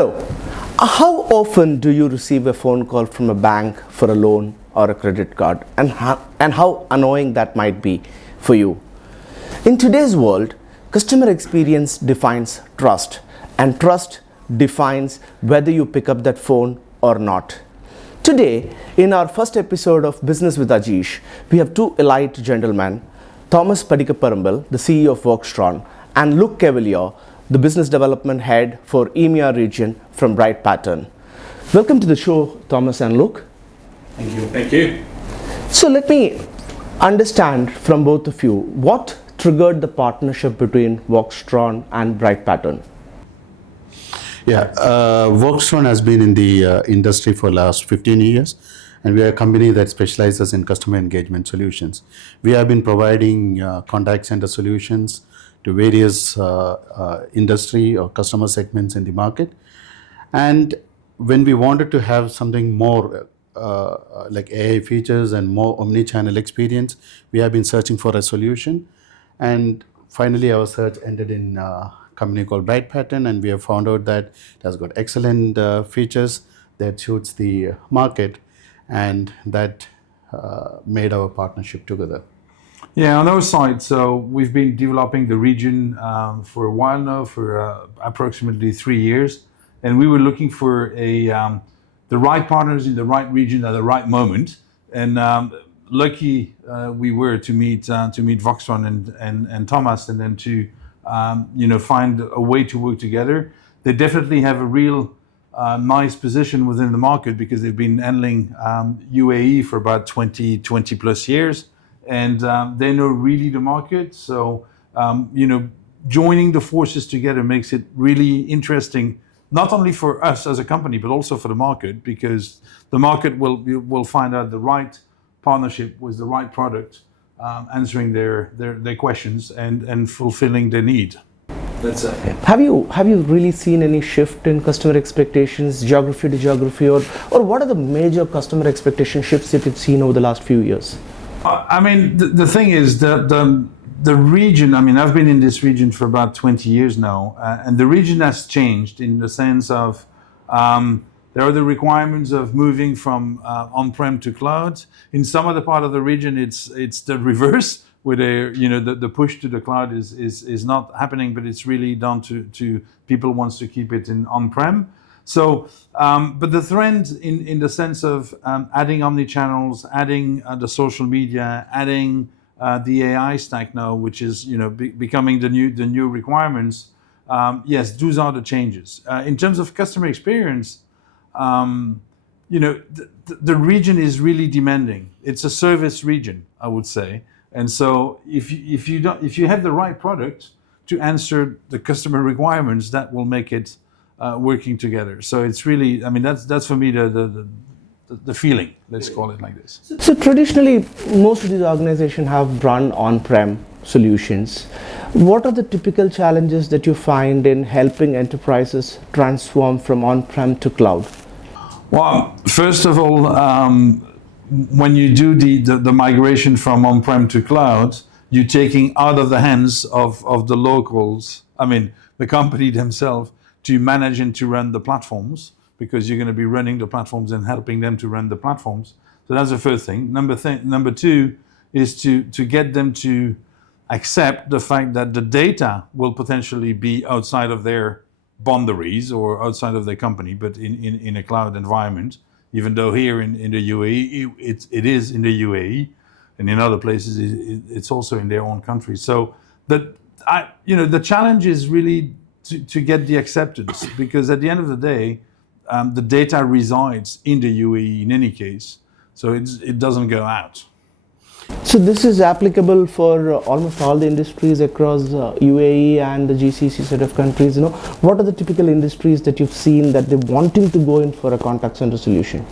Hello. How often do you receive a phone call from a bank for a loan or a credit card, and how annoying that might be for you? In today's world, customer experience defines trust, and trust defines whether you pick up that phone or not. Today, in our first episode of Business with Ajeesh, we have two elite gentlemen, 𝗕𝗂𝗃 𝗵𝗱𝗶𝗵𝗃, the CEO of Voxtron, and 𝗘𝗂𝗰 𝗖𝗃𝗃, the business development head for EMEA region from BrightPattern. Welcome to the show, Thomas and Luc. Thank you. Thank you. So let me understand from both of you, what triggered the partnership between Voxtron and BrightPattern? Yeah, Voxtron has been in the industry for the last 15 years, and we are a company that specializes in customer engagement solutions. We have been providing contact center solutions to various industry or customer segments in the market. And when we wanted to have something more like AI features and more omni-channel experience, we have been searching for a solution. And finally, our search ended in a company called BrightPattern, and we have found out that it has got excellent features that suits the market, and that made our partnership together. Yeah, on our side, so we've been developing the region for a while now, for approximately 3 years, and we were looking for the right partners in the right region at the right moment. And lucky we were to meet Voxtron and Thomas, and then to find a way to work together. They definitely have a real nice position within the market, because they've been handling UAE for about 20 plus years, and they know really the market. So joining the forces together makes it really interesting, not only for us as a company, but also for the market, because the market will find out the right partnership with the right product, answering their questions and fulfilling their need. That's it. Have you really seen any shift in customer expectations, geography to geography, or what are the major customer expectation shifts that you've seen over the last few years? I mean, the thing is that the region, I mean, I've been in this region for about 20 years now, and the region has changed in the sense of there are the requirements of moving from on-prem to cloud. In some other part of the region, it's the reverse, where the push to the cloud is not happening, but it's really down to people wants to keep it in on-prem. So, but the trend in the sense of adding omni-channels, adding the social media, adding the AI stack now, which is becoming the new requirements. Yes, those are the changes. In terms of customer experience, the region is really demanding. It's a service region, I would say. And so if you have the right product to answer the customer requirements, that will make it working together. So it's really, I mean, that's for me the feeling, let's call it like this. So traditionally, most of these organizations have run on-prem solutions. What are the typical challenges that you find in helping enterprises transform from on-prem to cloud? Well, first of all, when you do the migration from on-prem to cloud, you're taking out of the hands of the locals, I mean, the company themselves, to manage and to run the platforms, because you're going to be running the platforms and helping them to run the platforms. So that's the first thing. Number two is to get them to accept the fact that the data will potentially be outside of their boundaries or outside of their company, but in a cloud environment, even though here in the UAE, it is in the UAE, and in other places it's also in their own country. So the challenge is really to get the acceptance, because at the end of the day, the data resides in the UAE in any case, so it doesn't go out. So this is applicable for almost all the industries across UAE and the GCC set of countries. What are the typical industries that you've seen that they're wanting to go in for a contact center solution?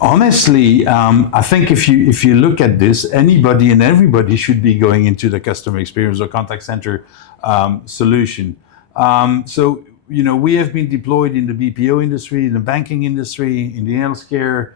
Honestly, I think if you look at this, anybody and everybody should be going into the customer experience or contact center solution. So we have been deployed in the BPO industry, in the banking industry, in the healthcare,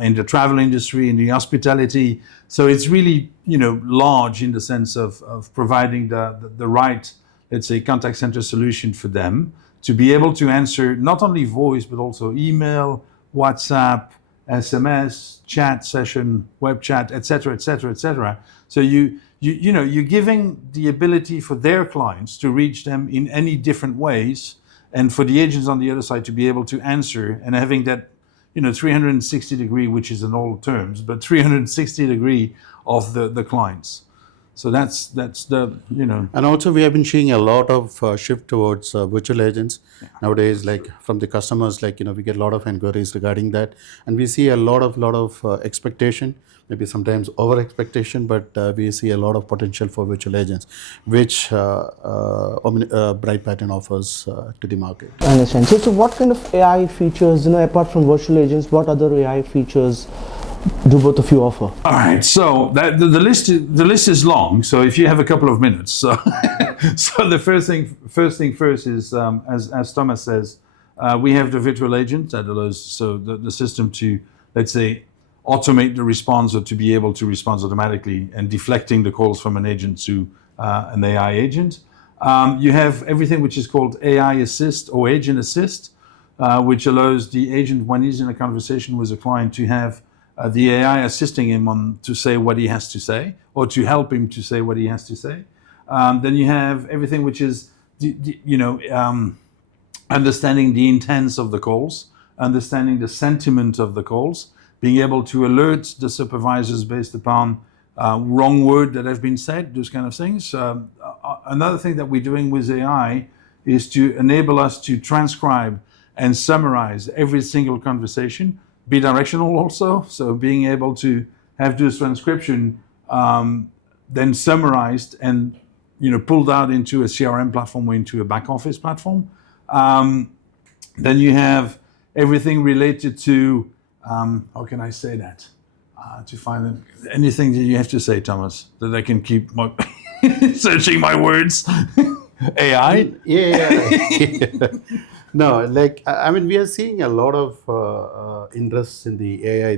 in the travel industry, in the hospitality. So it's really, large in the sense of providing the right, let's say, contact center solution for them to be able to answer not only voice, but also email, WhatsApp, SMS, chat session, web chat, etc., etc., etc. So you're giving the ability for their clients to reach them in any different ways, and for the agents on the other side to be able to answer, and having that 360 degree, which is in all terms, but 360 degree of the clients. So that's the And also we have been seeing a lot of shift towards virtual agents nowadays. Like from the customers, like we get a lot of inquiries regarding that, and we see a lot of expectation, maybe sometimes over expectation, but we see a lot of potential for virtual agents, which BrightPattern offers to the market. I understand. So what kind of AI features, apart from virtual agents, what other AI features do both of you offer? All right, so the list is long. So if you have a couple of minutes, so the first thing first is as Thomas says, we have the virtual agent that allows the system to, let's say, automate the response, or to be able to respond automatically and deflecting the calls from an agent to an AI agent. You have everything which is called AI assist or agent assist, which allows the agent, when he's in a conversation with a client, to have the AI assisting him to say what he has to say, or to help him to say what he has to say. Then you have everything which is, understanding the intents of the calls, understanding the sentiment of the calls, being able to alert the supervisors based upon wrong word that have been said, those kind of things. Another thing that we're doing with AI is to enable us to transcribe and summarize every single conversation, bidirectional also, so being able to have this transcription then summarized and pulled out into a CRM platform or into a back office platform. Then you have everything related to how can I say that? To find anything that you have to say, Thomas, that I can keep searching my words. AI? Yeah. No, like, I mean, we are seeing a lot of interest in the AI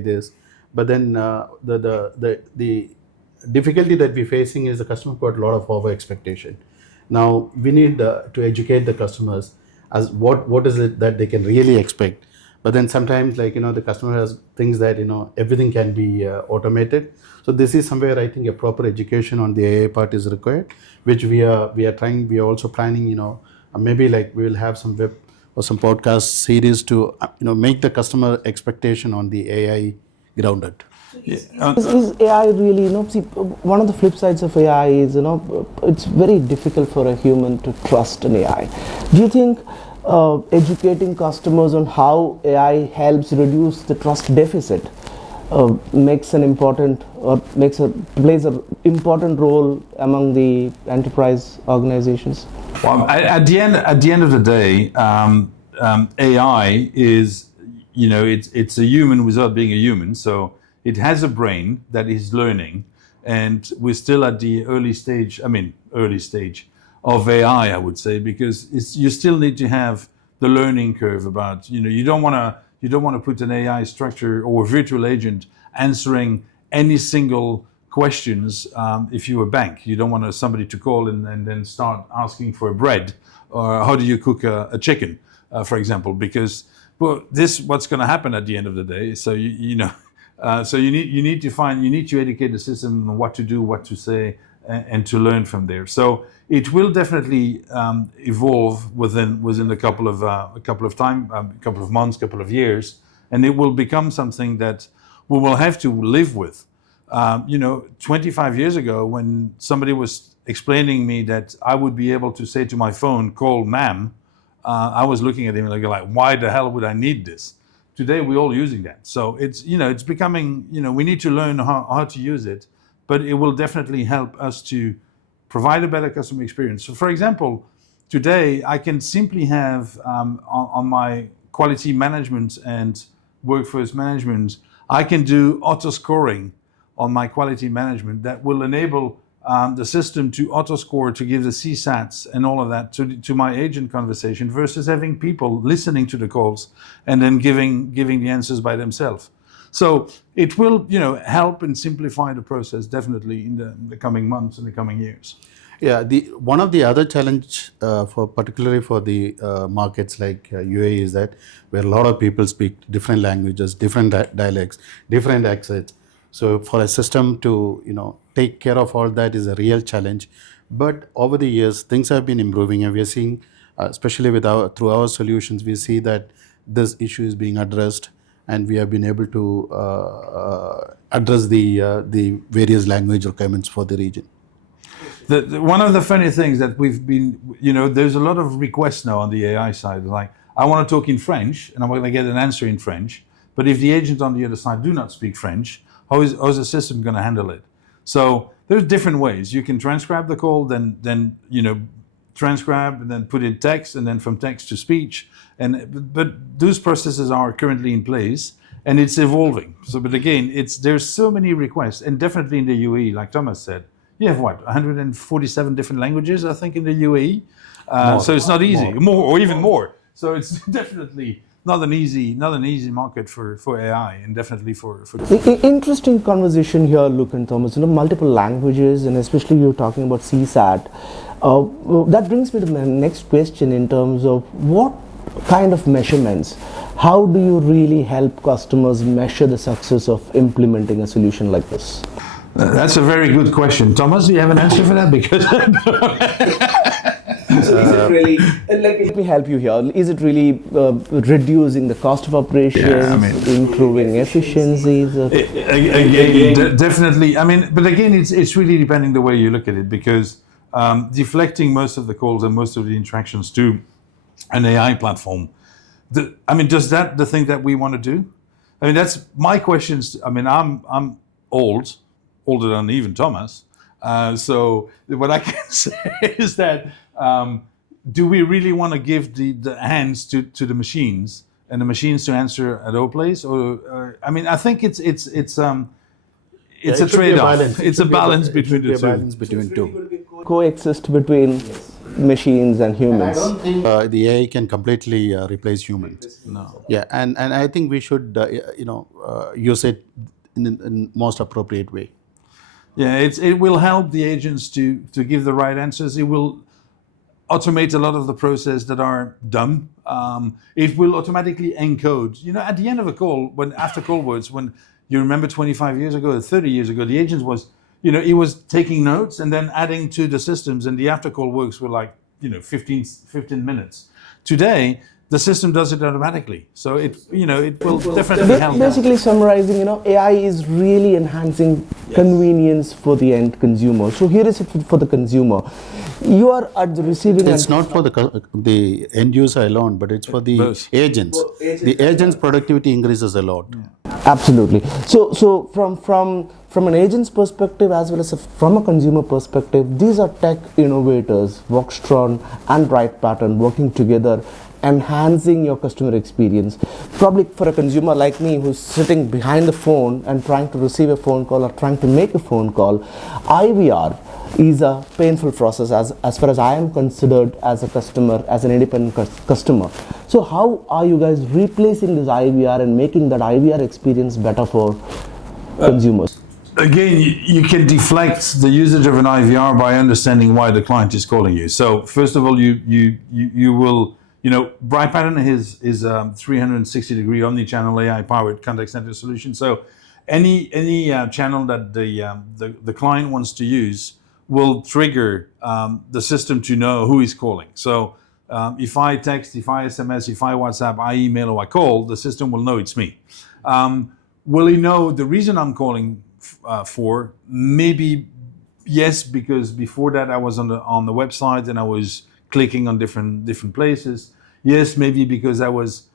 but then the difficulty that we're facing is the customer got a lot of over expectation. Now we need to educate the customers as what is it that they can really expect. But then sometimes, like, the customer has things that, everything can be automated. So this is somewhere I think a proper education on the AI part is required, which we are trying. We are also planning, maybe like we will have some web or some podcast series to, make the customer expectation on the AI grounded. Yeah. Is AI really, see, one of the flip sides of AI is, it's very difficult for a human to trust an AI. Do you think educating customers on how AI helps reduce the trust deficit plays an important role among the enterprise organizations? Well, at the end of the day, AI is, it's a human without being a human. So it has a brain that is learning, and we're still at the early stage of AI, I would say, because you still need to have the learning curve about, you don't want to put an AI structure or virtual agent answering any single questions. If you're a bank, you don't want somebody to call and then start asking for bread, or how do you cook a chicken, for example, because what's going to happen at the end of the day. So so you need to educate the system on what to do, what to say, and to learn from there. So it will definitely evolve within a couple of months, couple of years, and it will become something that we will have to live with. 25 years ago, when somebody was explaining me that I would be able to say to my phone, "Call ma'am," I was looking at him like, why the hell would I need this? Today, we're all using that. So it's becoming, we need to learn how to use it, but it will definitely help us to provide a better customer experience. So for example, today, I can simply have on my quality management and workforce management, I can do auto scoring on my quality management that will enable the system to auto score, to give the CSATs and all of that to my agent conversation, versus having people listening to the calls and then giving the answers by themselves. So it will, help and simplify the process definitely in the coming months and the coming years. Yeah, one of the other challenge particularly for the markets like UAE is that where a lot of people speak different languages, different dialects, different accents. So for a system to take care of all that is a real challenge. But over the years, things have been improving, and we are seeing, especially through our solutions, we see that this issue is being addressed, and we have been able to address the various language requirements for the region. One of the funny things that we've been, there's a lot of requests now on the AI side. Like, I want to talk in French, and I'm going to get an answer in French. But if the agent on the other side do not speak French, how is the system going to handle it? So there's different ways. You can transcribe the call, then transcribe, and then put in text, and then from text to speech. But those processes are currently in place, and it's evolving. So, but again, there's so many requests, and definitely in the UAE, like Thomas said. You have 147 different languages, I think, in the UAE. So it's not easy, more or even more. So it's definitely not an easy market for AI, and definitely for. Interesting conversation here, Luc and Thomas. Multiple languages, and especially you're talking about CSAT. That brings me to my next question in terms of what kind of measurements. How do you really help customers measure the success of implementing a solution like this? That's a very good question. Thomas, do you have an answer for that? Because so is it really, let me help you here. Is it really reducing the cost of operations, improving efficiencies? Definitely. But again, it's really depending the way you look at it, because deflecting most of the calls and most of the interactions to an AI platform, does that the thing that we want to do? That's my questions. I'm older than even Thomas. So what I can say is that do we really want to give the hands to the machines and the machines to answer at all place? Or I think it's a trade-off. It's a balance between the two. Coexist between machines and humans. I don't think the AI can completely replace humans. No. Yeah, and I think we should use it in most appropriate way. Yeah, it will help the agents to give the right answers. It will automate a lot of the process that are dumb. It will automatically encode. At the end of a call, after call words, when you remember 25 years ago, 30 years ago, the agent was, he was taking notes and then adding to the systems, and the after call works were like, 15 minutes. Today, the system does it automatically, so it will definitely help. Basically summarizing, AI is really enhancing convenience for the end consumer. So here is it for the consumer. You are at the receiving end. It's not for the end user alone, but it's for the agents. The agents' productivity increases a lot. Yeah. Absolutely. So from an agent's perspective as well as from a consumer perspective, these are tech innovators, Voxtron and BrightPattern, working together, enhancing your customer experience. Probably for a consumer like me who's sitting behind the phone and trying to receive a phone call or trying to make a phone call, IVR is a painful process as far as I am considered as a customer, as an independent customer. So how are you guys replacing this IVR and making that IVR experience better for consumers? Again, you can deflect the usage of an IVR by understanding why the client is calling you. So first of all, you will, BrightPattern is 360-degree omni-channel AI-powered contact center solution. So any channel that the client wants to use will trigger the system to know who is calling. So if I text, if I SMS, if I WhatsApp, I email, or I call, the system will know it's me. Will he know the reason I'm calling for? Maybe yes, because before that I was on the website and I was clicking on different places. Yes, maybe because I was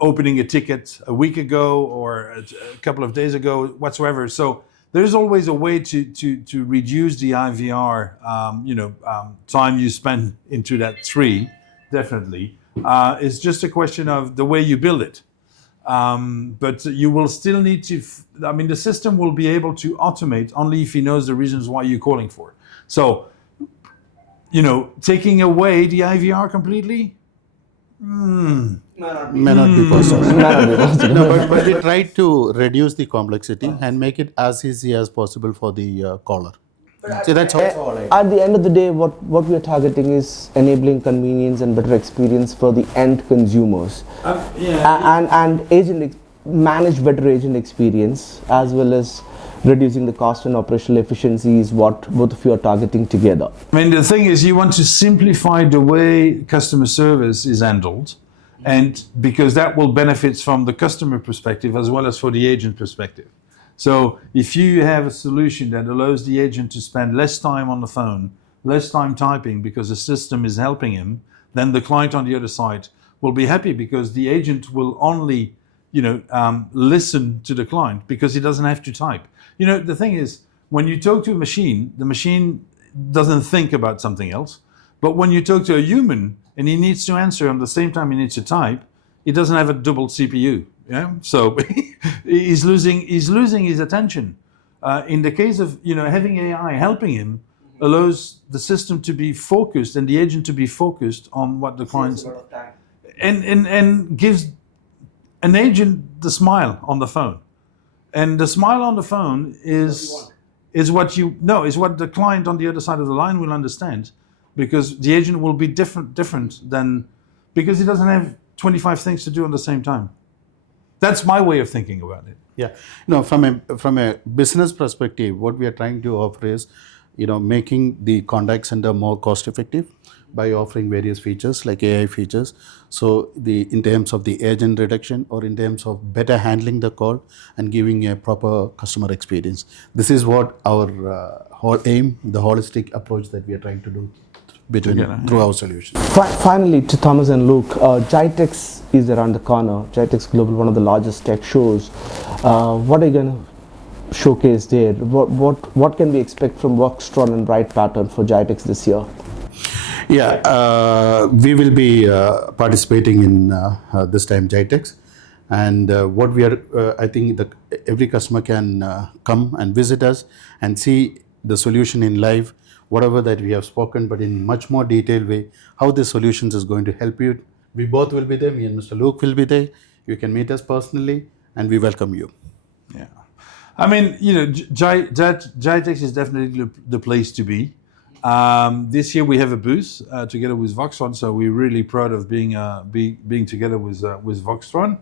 opening a ticket a week ago or a couple of days ago, whatsoever. So there's always a way to reduce the IVR, time you spend into that tree. Definitely, it's just a question of the way you build it. But you will still need to. The system will be able to automate only if he knows the reasons why you're calling for. So, taking away the IVR completely. May not be possible. No, but we try to reduce the complexity and make it as easy as possible for the caller. So that's all. At the end of the day, what we are targeting is enabling convenience and better experience for the end consumers. And manage better agent experience, as well as reducing the cost and operational efficiencies, what both of you are targeting together. I mean, the thing is, you want to simplify the way customer service is handled, and because that will benefit from the customer perspective as well as for the agent perspective. So if you have a solution that allows the agent to spend less time on the phone, less time typing because the system is helping him, then the client on the other side will be happy because the agent will only listen to the client because he doesn't have to type. The thing is, when you talk to a machine, the machine doesn't think about something else. But when you talk to a human and he needs to answer on the same time he needs to type, he doesn't have a double CPU. Yeah, so he's losing his attention. In the case of having AI helping him, allows the system to be focused and the agent to be focused on what the client's and gives an agent the smile on the phone, and the smile on the phone is what the client on the other side of the line will understand, because the agent will be different than, because he doesn't have 25 things to do at the same time. That's my way of thinking about it. Yeah, from a business perspective, what we are trying to offer is, making the contact center more cost effective by offering various features like AI features. So in terms of the agent reduction, or in terms of better handling the call and giving a proper customer experience. This is what our whole aim, the holistic approach that we are trying to do through our solution. Finally, to Thomas and Luc, Gitex is around the corner. Gitex Global, one of the largest tech shows. What are you going to showcase there? What can we expect from Voxtron and BrightPattern for Gitex this year? Yeah, we will be participating in this time Gitex, and what we are, I think that every customer can come and visit us and see the solution in live, whatever that we have spoken, but in much more detailed way, how the solutions is going to help you. We both will be there, me and Mr. Luc will be there. You can meet us personally, and we welcome you. Yeah, I mean, Gitex is definitely the place to be. This year we have a booth together with Voxtron, so we're really proud of being together with Voxtron.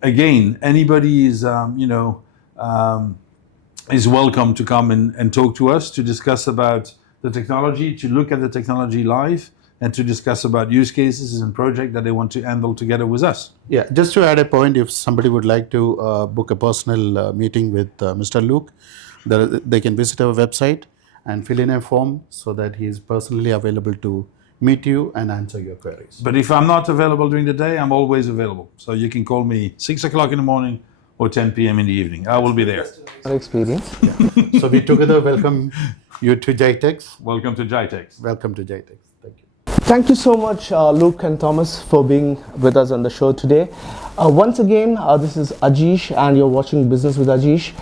Again, anybody is welcome to come and talk to us to discuss about the technology, to look at the technology live, and to discuss about use cases and projects that they want to handle together with us. Yeah, just to add a point, if somebody would like to book a personal meeting with Mr. Luc, they can visit our website and fill in a form so that he is personally available to meet you and answer your queries. But if I'm not available during the day, I'm always available. So you can call me 6 o'clock in the morning or 10 p.m. in the evening. I will be there. Experience. Yeah. So we together welcome you to Gitex. Welcome to Gitex. Welcome to Gitex. Thank you. Thank you so much, Luc and Thomas, for being with us on the show today. Once again, this is Ajeesh, and you're watching Business with Ajeesh.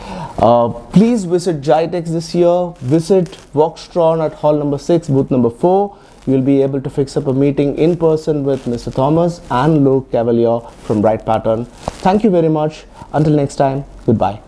Please visit Gitex this year. Visit Voxtron at hall number 6, booth number 4. You'll be able to fix up a meeting in person with Mr. Thomas and Luc 𝗕𝗂𝗃𝗏𝗄𝗃 from BrightPattern. Thank you very much. Until next time, goodbye.